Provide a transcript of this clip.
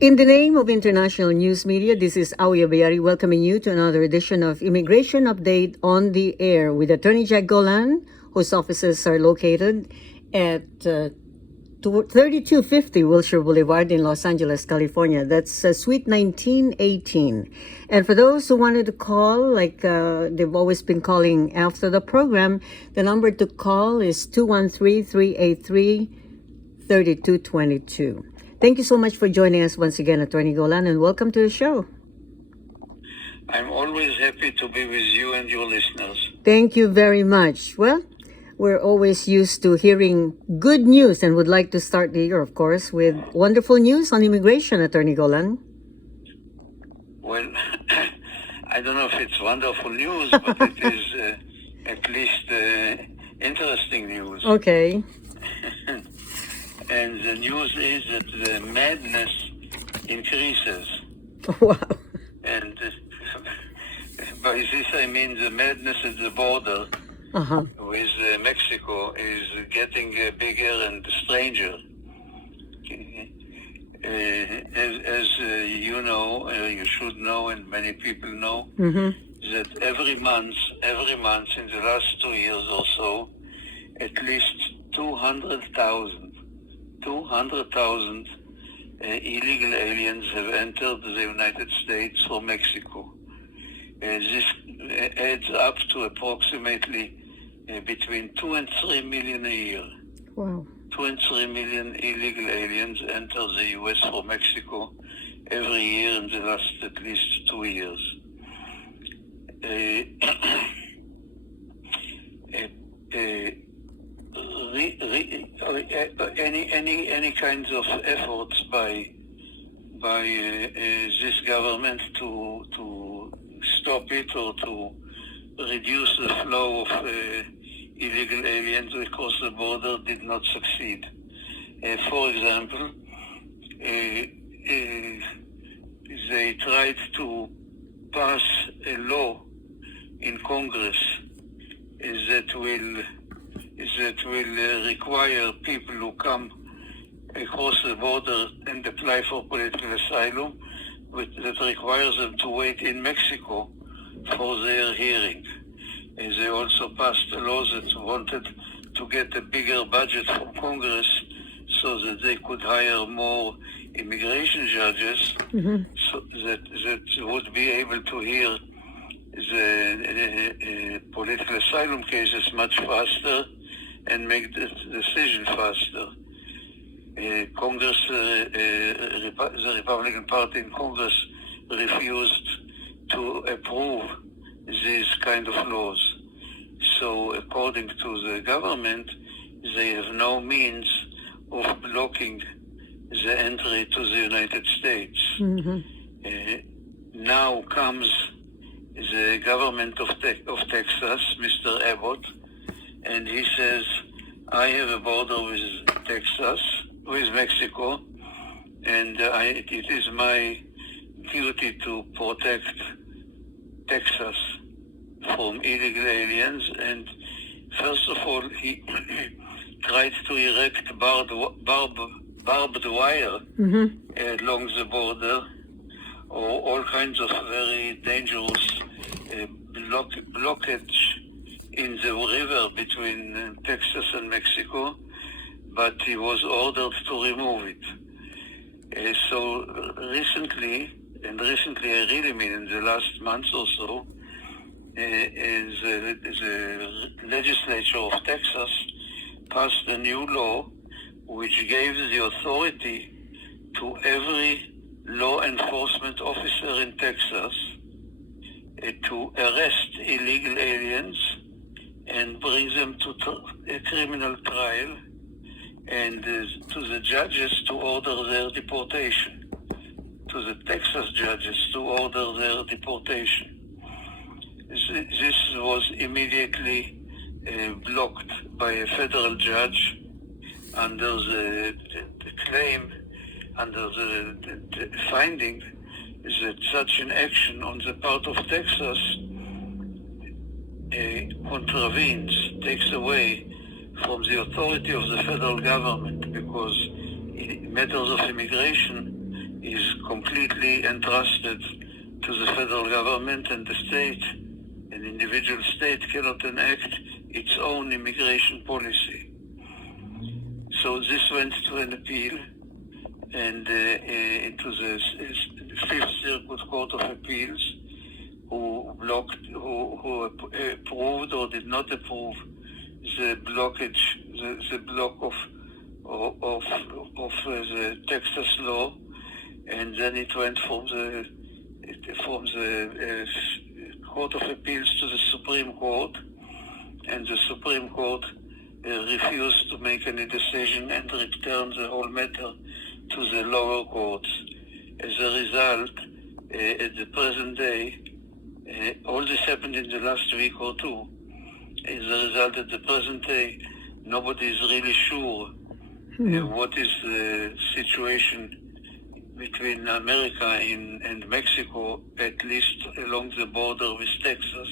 In the name of international news media, this is Awee Abayari welcoming you to another edition of Immigration Update on the Air with Attorney Golan, whose offices are located at 3250 Wilshire Boulevard in Los Angeles, California. That's Suite 1918. And for those who wanted to call, like they've always been calling after the program, the number to call is 213-383-3222. Thank you so much for joining us once again, Attorney Golan, and welcome to the show. I'm always happy to be with you and your listeners. Thank you very much. Well, we're always used to hearing good news and would like to start the year, of course, with wonderful news on immigration, Attorney Golan. Well, I don't know if it's wonderful news, but it is at least interesting news. Okay. And the news is that the madness increases. Wow. And by this I mean the madness at the border with Mexico is getting bigger and stranger. As you know, you should know, and many people know, that every month in the last 2 years or so, at least 200,000 illegal aliens have entered the United States from Mexico. This adds up to approximately between 2 and 3 million a year. Wow. 2 and 3 million illegal aliens enter the U.S. from Mexico every year in the last at least 2 years. Any kinds of efforts by this government to stop it or to reduce the flow of illegal aliens across the border did not succeed. For example, they tried to pass a law in Congress that will require people who come across the border and apply for political asylum, that requires them to wait in Mexico for their hearing. And they also passed a law that wanted to get a bigger budget from Congress so that they could hire more immigration judges so that would be able to hear the political asylum cases much faster and make the decision faster. Congress, the Republican Party in Congress refused to approve these kind of laws. So according to the government, they have no means of blocking the entry to the United States. Now comes the government of Texas, Mr. Abbott, and he says, I have a border with Mexico, and it is my duty to protect Texas from illegal aliens. And first of all, he tried to erect barbed wire along the border, or all kinds of very dangerous blockage in the river between Texas and Mexico, but he was ordered to remove it. So recently I really mean in the last month or so, the legislature of Texas passed a new law which gave the authority to every law enforcement officer in Texas to arrest illegal aliens and bring them to a criminal trial, and to the judges to order their deportation, to the Texas judges to order their deportation. This was immediately blocked by a federal judge under the claim, under the finding that such an action on the part of Texas contravenes, takes away from the authority of the federal government, because in matters of immigration, is completely entrusted to the federal government, and the state, an individual state, cannot enact its own immigration policy. So this went to an appeal, and into the Fifth Circuit Court of Appeals, who approved or did not approve the blockage, the block of the Texas law, and then it went from the Court of Appeals to the Supreme Court, and the Supreme Court refused to make any decision and returned the whole matter to the lower courts. As a result, at the present day, all this happened in the last week or two. As a result, at the present day, nobody is really sure what is the situation between America and Mexico, at least along the border with Texas.